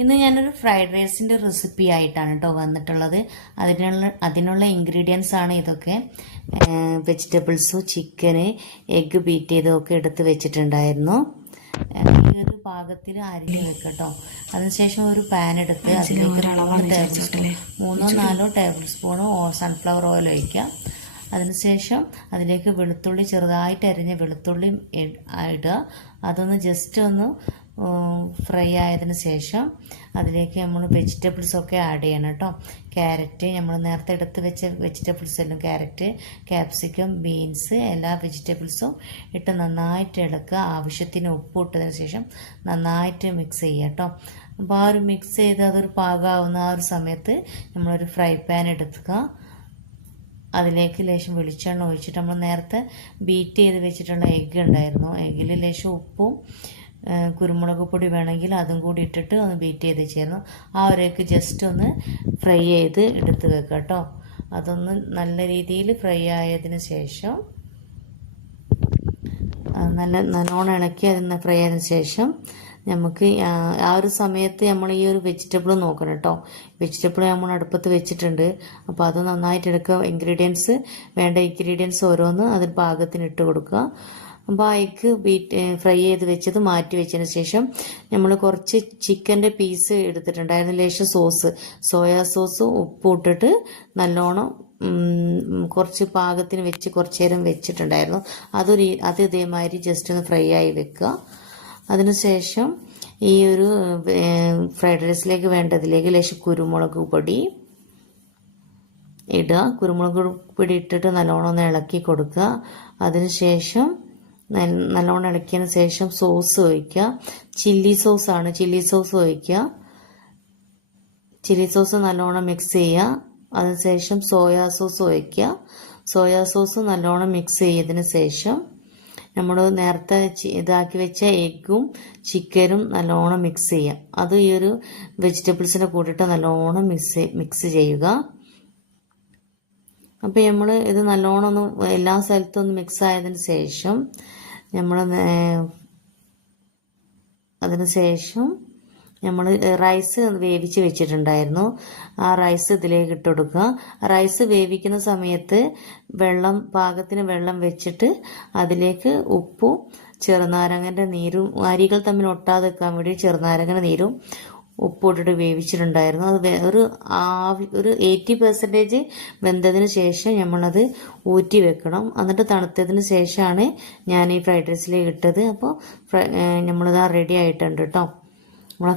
ഇന്ന് ഞാനൊരു ഫ്രൈഡ് റൈസിൻ്റെ റെസിപ്പി ആയിട്ടാണ് കേട്ടോ വന്നിട്ടുള്ളത്. അതിനുള്ള ഇൻഗ്രീഡിയൻസ് ആണ് ഇതൊക്കെ. വെജിറ്റബിൾസും ചിക്കന്, എഗ്ഗ് ബീറ്റ് ചെയ്തതൊക്കെ എടുത്ത് വെച്ചിട്ടുണ്ടായിരുന്നു. ഈ ഒരു പാകത്തിൽ അരിഞ്ഞ് വെക്കട്ടോ. അതിനുശേഷം ഒരു പാൻ എടുത്ത് അതിലേക്ക് 3-4 ടേബിൾ സ്പൂൺ സൺഫ്ലവർ ഓയിൽ ഒഴിക്കാം. അതിനുശേഷം അതിലേക്ക് വെളുത്തുള്ളി, ചെറുതായിട്ട് അരിഞ്ഞ വെളുത്തുള്ളി ഇടുക. അതൊന്ന് ജസ്റ്റ് ഒന്ന് ഫ്രൈ ആയതിനു ശേഷം അതിലേക്ക് നമ്മൾ വെജിറ്റബിൾസൊക്കെ ആഡ് ചെയ്യണം കേട്ടോ. ക്യാരറ്റ്, നമ്മൾ നേരത്തെ എടുത്ത് വെച്ച വെജിറ്റബിൾസ് എല്ലാം, ക്യാരറ്റ്, ക്യാപ്സിക്കം, ബീൻസ്, എല്ലാ വെജിറ്റബിൾസും ഇട്ട് നന്നായിട്ട് ഇളക്കുക. ആവശ്യത്തിന് ഉപ്പ് ഇട്ടതിന് ശേഷം നന്നായിട്ട് മിക്സ് ചെയ്യുക കേട്ടോ. അപ്പോൾ ആ ഒരു മിക്സ് ചെയ്ത് അതൊരു പാകമാവുന്ന ആ ഒരു സമയത്ത് നമ്മളൊരു ഫ്രൈ പാൻ എടുക്കുക. അതിലേക്ക് ലേശം വെളിച്ചെണ്ണ ഒഴിച്ചിട്ട് നമ്മൾ നേരത്തെ ബീറ്റ് ചെയ്ത് വെച്ചിട്ടുള്ള എഗ്ഗ് ഉണ്ടായിരുന്നു, എഗ്ഗിൽ ലേശം ഉപ്പും കുരുമുളക് പൊടി വേണമെങ്കിൽ അതും കൂടി ഇട്ടിട്ട് ഒന്ന് ബീറ്റ് ചെയ്ത് ചേർന്നു. ആ ഒരു എഗ്ഗ് ജസ്റ്റ് ഒന്ന് ഫ്രൈ ചെയ്ത് എടുത്ത് വെക്കുക കേട്ടോ. അതൊന്ന് നല്ല രീതിയിൽ ഫ്രൈ ആയതിന് ശേഷം നല്ലോണം ഇളക്കി അതിന് ഫ്രൈ ആയതിനു ശേഷം നമുക്ക് ആ ഒരു സമയത്ത് നമ്മൾ ഈ ഒരു വെജിറ്റബിൾ നോക്കണം കേട്ടോ. വെജിറ്റബിൾ നമ്മൾ അടുപ്പത്ത് വെച്ചിട്ടുണ്ട്. അപ്പോൾ അത് നന്നായിട്ട് എടുക്കുക. വേണ്ട ഇൻഗ്രീഡിയൻസ് ഓരോന്ന് അതിന് പാകത്തിന് ഇട്ട് കൊടുക്കുക. അപ്പോൾ ആ എഗ്ഗ് ഫ്രൈ ചെയ്ത് വെച്ചത് മാറ്റി വെച്ചതിന് ശേഷം നമ്മൾ കുറച്ച് ചിക്കൻ്റെ പീസ് എടുത്തിട്ടുണ്ടായിരുന്നു. ലേശം സോയാ സോസ് ഉപ്പ് ഇട്ടിട്ട് നല്ലോണം കുറച്ച് പാകത്തിന് വെച്ച് കുറച്ച് നേരം വെച്ചിട്ടുണ്ടായിരുന്നു. അത് ഇതേമാതിരി ജസ്റ്റ് ഒന്ന് ഫ്രൈ ആയി വെക്കുക. അതിനുശേഷം ഈ ഒരു ഫ്രൈഡ് റൈസിലേക്ക് വേണ്ടതിലേക്ക് ലേശം കുരുമുളക് പൊടി ഇടുക. കുരുമുളക് പൊടി ഇട്ടിട്ട് നല്ലോണം ഒന്ന് ഇളക്കി കൊടുക്കുക. അതിനുശേഷം നല്ലോണം ഇളക്കിയതിന് ശേഷം സോസ് ഒഴിക്കുക. ചില്ലി സോസ് ഒഴിക്കുക. ചില്ലി സോസ് നല്ലോണം മിക്സ് ചെയ്യുക. അതിനുശേഷം സോയാ സോസ് ഒഴിക്കുക. സോയാ സോസ് നല്ലോണം മിക്സ് ചെയ്തതിന് ശേഷം നമ്മൾ നേരത്തെ ഇതാക്കി വെച്ച എഗ്ഗും ചിക്കനും നല്ലോണം മിക്സ് ചെയ്യുക. അത് ഈ ഒരു വെജിറ്റബിൾസിനെ കൂട്ടിയിട്ട് നല്ലോണം മിക്സ് ചെയ്യുക. അപ്പോൾ നമ്മൾ ഇത് നല്ലോണം ഒന്ന് എല്ലാ സ്ഥലത്തും ഒന്ന് മിക്സ് ആയതിന് ശേഷം നമ്മൾ റൈസ് വേവിച്ച് വെച്ചിട്ടുണ്ടായിരുന്നു. ആ റൈസ് ഇതിലേക്ക് ഇട്ട് കൊടുക്കുക. റൈസ് വേവിക്കുന്ന സമയത്ത് പാകത്തിന് വെള്ളം വെച്ചിട്ട് അതിലേക്ക് ഉപ്പും ചെറുനാരങ്ങൻ്റെ നീരും, അരികൾ തമ്മിൽ ഒട്ടാതെ വെക്കാൻ വേണ്ടി ചെറുനാരങ്ങൻ്റെ നീരും ഉപ്പ് ഇട്ടിട്ട് വേവിച്ചിട്ടുണ്ടായിരുന്നു. അത് ഒരു 80% വെന്തതിന് ശേഷം നമ്മളത് ഊറ്റി വെക്കണം. എന്നിട്ട് തണുത്തതിന് ശേഷമാണ് ഞാൻ ഈ ഫ്രൈഡ് റൈസിലേക്ക് ഇട്ടത്. അപ്പോൾ നമ്മളിത് റെഡി ആയിട്ടുണ്ട് കേട്ടോ. നമ്മളെ